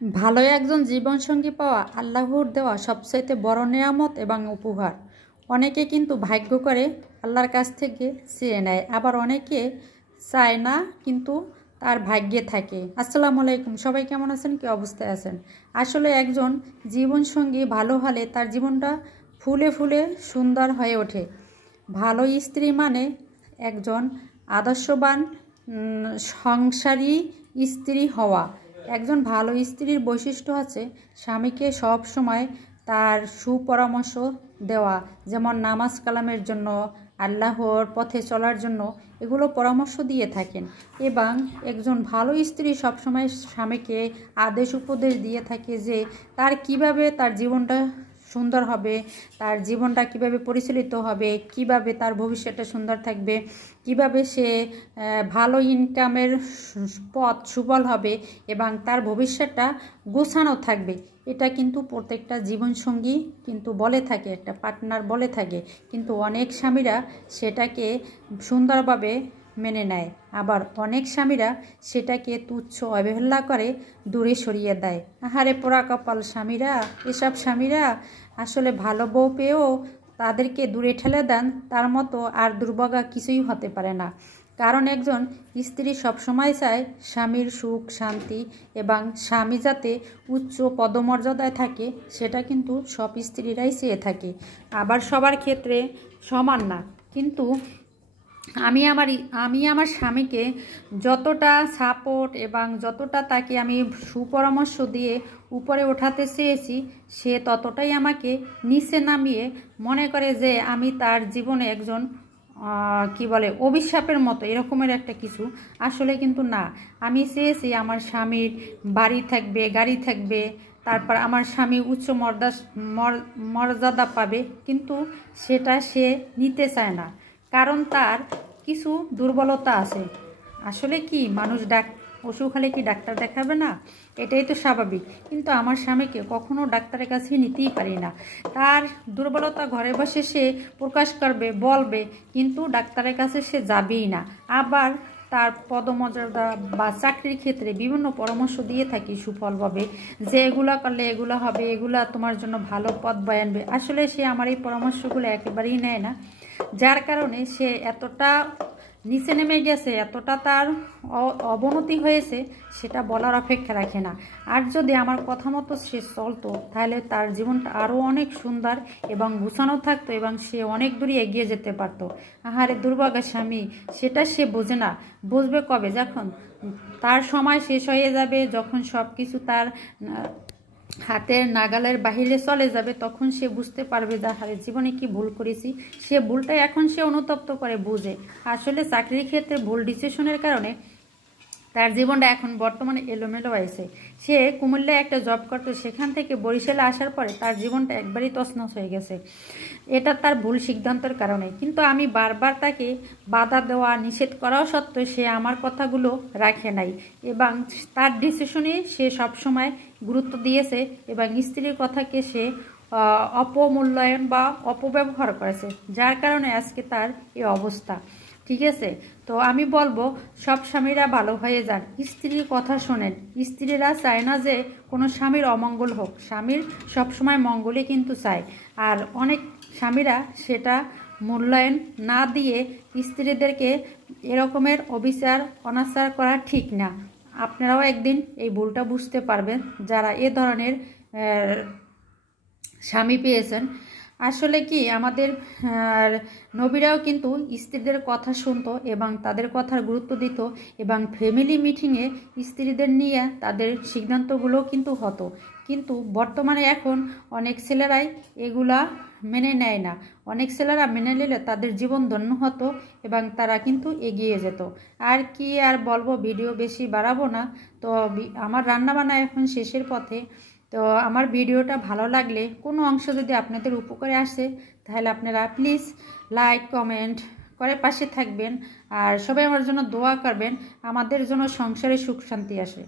ভালো একজন জীবনসঙ্গী পাওয়া আল্লাহর দেওয়া সবচাইতে বড় নেয়ামত এবং উপহার। অনেকে কিন্তু ভাগ্য করে আল্লাহর কাছ থেকে চেয়ে নেয়, আবার অনেকে চায় না কিন্তু তার ভাগ্যে থাকে। আসসালামু আলাইকুম, সবাই কেমন আছেন, কী অবস্থায় আছেন? আসলে একজন জীবনসঙ্গী ভালো হলে তার জীবনটা ফুলে ফুলে সুন্দর হয়ে ওঠে। ভালো স্ত্রী মানে একজন আদর্শবান সংসারী স্ত্রী হওয়া। একজন ভালো স্ত্রীর বৈশিষ্ট্য আছে স্বামীকে সব সময় তার সুপরামর্শ দেওয়া, যেমন নামাজ কালামের জন্য, আল্লাহর পথে চলার জন্য এগুলো পরামর্শ দিয়ে থাকেন। এবং একজন ভালো স্ত্রী সবসময় স্বামীকে আদেশ উপদেশ দিয়ে থাকে যে তার কিভাবে তার জীবনটা সুন্দর হবে, তার জীবনটা কিভাবে পরিচালিত হবে, কিভাবে তার ভবিষ্যৎটা সুন্দর থাকবে, কিভাবে সে ভালো ইনকামের পথ সুফল হবে এবং তার ভবিষ্যৎটা গোছানো থাকবে। এটা কিন্তু প্রত্যেকটা জীবনসঙ্গী কিন্তু বলে থাকে, একটা পার্টনার বলে থাকে, কিন্তু অনেক স্বামীরা সেটাকে সুন্দরভাবে মেনে নেয়, আবার অনেক স্বামীরা সেটাকে তুচ্ছ অবহেলা করে দূরে সরিয়ে দেয়। আহারে পোড়া কপাল স্বামীরা, এসব স্বামীরা আসলে ভালো বউ পেয়েও তাদেরকে দূরে ঠেলে দেন, তার মতো আর দুর্ভাগা কিছুই হতে পারে না। কারণ একজন স্ত্রী সবসময় চায় স্বামীর সুখ শান্তি এবং স্বামী যাতে উচ্চ পদমর্যাদায় থাকে, সেটা কিন্তু সব স্ত্রীরাই চেয়ে থাকে। আবার সবার ক্ষেত্রে সমান না, কিন্তু আমি আমার স্বামীকে যতটা সাপোর্ট এবং যতটা তাকে আমি সুপরামর্শ দিয়ে উপরে ওঠাতে চেয়েছি, সে ততটাই আমাকে নিচে নামিয়ে মনে করে যে আমি তার জীবনে একজন কি বলে অভিশাপের মতো এরকমের একটা কিছু। আসলে কিন্তু না, আমি চেয়েছি আমার স্বামীর বাড়ি থাকবে, গাড়ি থাকবে, তারপর আমার স্বামী উচ্চ মর্যাদা পাবে, কিন্তু সেটা সে নিতে চায় না, কারণ তার কিছু দুর্বলতা আছে। আসলে কি মানুষ অসুখ হলে কি ডাক্তার দেখাবে না? এটাই তো স্বাভাবিক, কিন্তু আমার স্বামীকে কখনো ডাক্তারের কাছে নিতেই পারি না। তার দুর্বলতা ঘরে বসে সে প্রকাশ করবে, বলবে, কিন্তু ডাক্তারের কাছে সে যাবেই না। আবার তার পদমর্যাদা বা চাকরির ক্ষেত্রে বিভিন্ন পরামর্শ দিয়ে থাকি সুফলভাবে, যে এগুলো করলে এগুলো হবে, এগুলা তোমার জন্য ভালো পথ বয়ে আনবে। আসলে সে আমার এই পরামর্শগুলো একেবারেই নেয় না, যার কারণে সে এতটা নিচে নেমে গেছে, এতটা তার অবনতি হয়েছে, সেটা বলার অপেক্ষা রাখে না। আর যদি আমার কথা মতো সে চলতো, তাহলে তার জীবনটা আরও অনেক সুন্দর এবং গুছানো থাকতো এবং সে অনেক দূরে এগিয়ে যেতে পারতো। আহারে দুর্ভাগা স্বামী, সেটা সে বোঝে না। বুঝবে কবে? যখন তার সময় শেষ হয়ে যাবে, যখন সব কিছু তার হাতের নাগালের বাহিরে চলে যাবে, তখন সে বুঝতে পারবে যে হারে জীবনে কি ভুল করেছি। সে ভুলটাই এখন সে অনুতপ্ত করে বুঝে। আসলে চাকরির ক্ষেত্রে ভুল ডিসিশনের কারণে তার জীবনটা এখন বর্তমানে এলোমেলো হয়েছে। সে কুমিল্লায় একটা জব করতো, সেখান থেকে বরিশালে আসার পরে তার জীবনটা একবারই তছনছ হয়ে গেছে। এটা তার ভুল সিদ্ধান্তের কারণে। কিন্তু আমি বারবার তাকে বাধা দেওয়া, নিষেধ করাও সত্ত্বেও সে আমার কথাগুলো রাখে নাই এবং তার ডিসিশনে সে সবসময় গুরুত্ব দিয়েছে এবং স্ত্রীর কথাকে সে অপমূল্যায়ন বা অপব্যবহার করেছে, যার কারণে আজকে তার এই অবস্থা। ঠিক আছে, তো আমি বলবো সব স্বামীরা ভালো হয়ে যান, স্ত্রীর কথা শোনেন। স্ত্রীরা চায় না যে কোনো স্বামীর অমঙ্গল হোক, স্বামীর সবসময় মঙ্গলই কিন্তু চায়। আর অনেক স্বামীরা সেটা মূল্যায়ন না দিয়ে স্ত্রীদেরকে এরকমের অবিচার অনাচার করা ঠিক না। আপনারাও একদিন এই ভুলটা বুঝতে পারবেন, যারা এ ধরনের স্বামী পেয়েছেন। আসলে কি আমাদের নবীরাও কিন্তু স্ত্রীদের কথা শুনতো এবং তাদের কথার গুরুত্ব দিত এবং ফ্যামিলি মিটিংয়ে স্ত্রীদের নিয়ে তাদের সিদ্ধান্তগুলো কিন্তু হতো। কিন্তু বর্তমানে এখন অনেক ছেলেরাই এগুলা মেনে নেয় না। অনেক ছেলেরা মেনে নিলে তাদের জীবন ধন্য হতো এবং তারা কিন্তু এগিয়ে যেত। আর কি আর বলবো, ভিডিও বেশি বাড়াবো না। তো আমার রান্নাবান্না এখন শেষের পথে। তো আমার ভিডিওটা ভালো লাগলে, কোনো অংশ যদি আপনাদের উপকারে আসে, তাহলে আপনারা প্লিজ লাইক কমেন্ট করে পাশে থাকবেন আর সবাই আমার জন্য দোয়া করবেন, আমাদের জন্য সংসারে সুখ শান্তি আসে।